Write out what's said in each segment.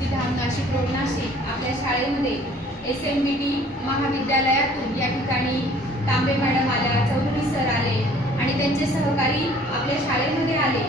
मुक्तिधाम Nashik road Nashik आपल्या शाळेमध्ये SMBT महाविद्यालयातून या ठिकाणी तांबे मॅडम आल्या, चौधरी सर आले आणि त्यांचे सहकारी आपल्या शाळेमध्ये आले।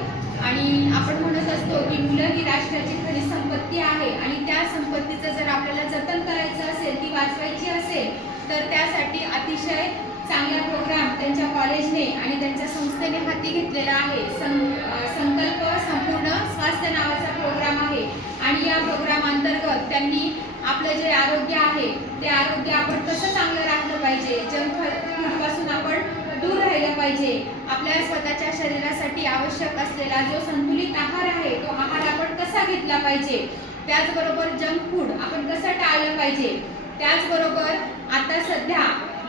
आणि आपण म्हणत असतो की मुलं ही राष्ट्राची खरी संपत्ती आहे आणि त्या संपत्तीचं जर आपल्याला जतन करायचं असेल, ती वाचवायची असेल, तर त्यासाठी अतिशय चांगला प्रोग्राम त्यांच्या कॉलेजने आणि त्यांच्या संस्थेने हाती घेतलेला आहे। संकल्प संपूर्ण स्वास्थ्य नावाचा प्रोग्राम आहे आणि या प्रोग्राम अंतर्गत त्यांनी आपलं जे आरोग्य आहे ते आरोग्य आपण कसं चांगलं राखलं पाहिजे, जंक फूडपासून आपण दूर राहिलं पाहिजे, आपल्या स्वतःच्या शरीरासाठी आवश्यक असलेला जो संतुलित आहार आहे तो आहार आपण कसा घेतला पाहिजे, त्याचबरोबर जंक फूड आपण कसं टाळलं पाहिजे, त्याचबरोबर आता सध्या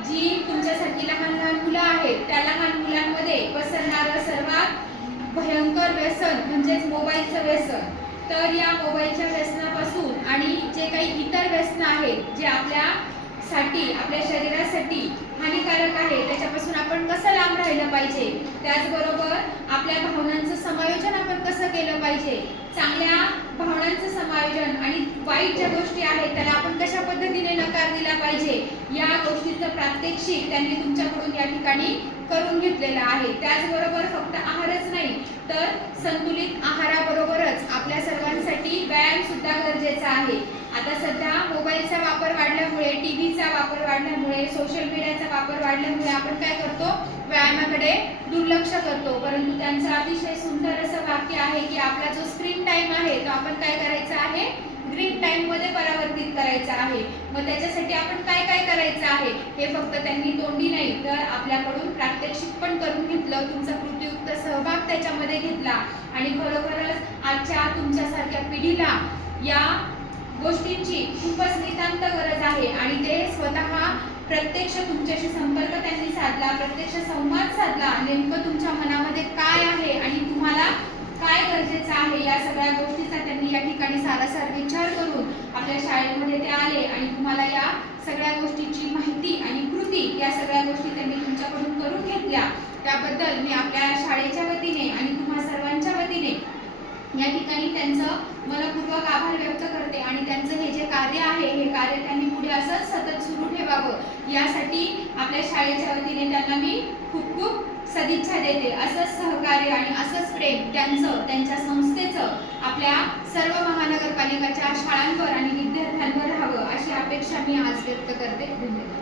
जी तुमच्यासाठी लहान लहान मुलं आहेत त्या लहान मुलांमध्ये पसरणारं सर्वात भयंकर व्यसन म्हणजेच मोबाईलचं व्यसन। तर या मोबाईलच्या व्यसनापासून आणि जे काही इतर व्यसन आहेत जे आपल्या शरीरासाठी हानिकारक आहे त्याच्यापासून आपण कसं लांब राहिलं पाहिजे, त्याचबरोबर आपल्या भावनांचं समायोजन आपण कसं केलं पाहिजे, चांगल्या भावनांचं समायोजन आणि वाईट ज्या गोष्टी आहेत त्याला आपण कशा पद्धतीने नकार दिला पाहिजे, या गोष्टीचं प्रात्यक्षिक त्यांनी तुमच्याकडून या ठिकाणी करून घेतलेलं आहे। त्याचबरोबर फक्त आहारच नाही तर संतुलित आहाराबरोबरच आपल्या सर्वांसाठी व्यायाम सुद्धा गरजेचा आहे। आता सध्या मोबाईलचा वापर वाढल्यामुळे, टीव्हीचा वापर वाढल्यामुळे, सोशल मीडियाचा वापर वाढल्यामुळे आपण काय करतो, व्यायामाकडे दुर्लक्ष करतो। परंतु त्यांचं अतिशय सुंदर असं वाक्य आहे की आपला जो स्क्रीन टाइम आहे तो आपण काय करायचा आहे, ग्रीन टाइम मध्ये परावर्तित करायचा आहे। मग त्याच्यासाठी आपण काय काय करायचं आहे हे फक्त त्यांनी तोंडी नाही तर आपल्याकडून प्रात्यक्षिक पण करून घेतलं, तुमचा कृतीयुक्त सहभाग त्याच्यामध्ये घेतला आणि खरोखरच आजच्या तुमच्यासारख्या पिढीला या गोष्टींची खूपच नितांत गरज आहे आणि ते स्वतः प्रत्यक्ष तुमच्याशी संपर्क त्यांनी साधला, प्रत्यक्ष संवाद साधला, नेमकं तुमच्या मनामध्ये काय आहे आणि तुम्हाला काय गरजेचं आहे या सगळ्या गोष्टीचा त्यांनी या ठिकाणी सारासार विचार करून आपल्या शाळेमध्ये ते आले आणि तुम्हाला या सगळ्या गोष्टीची माहिती आणि कृती या सगळ्या गोष्टी त्यांनी तुमच्याकडून करून घेतल्या। त्याबद्दल मी आपल्या शाळेच्या वतीने आणि तुम्हा सर्वांच्या वतीने या ठिकाणी त्यांचं मनपूर्वक आभार व्यक्त करते आणि त्यांचं हे जे कार्य आहे हे कार्य त्यांनी पुढे असंच सतत सुरू ठेवावं यासाठी आपल्या शाळेच्या वतीने त्यांना मी खूप खूप सदिच्छा देते। असंच सहकार्य आणि असंच प्रेम त्यांच्या संस्थेचं आपल्या सर्व महानगरपालिकाच्या शाळांवर आणि विद्यार्थ्यांवर राहावं अशी अपेक्षा मी आज व्यक्त करते। धन्यवाद।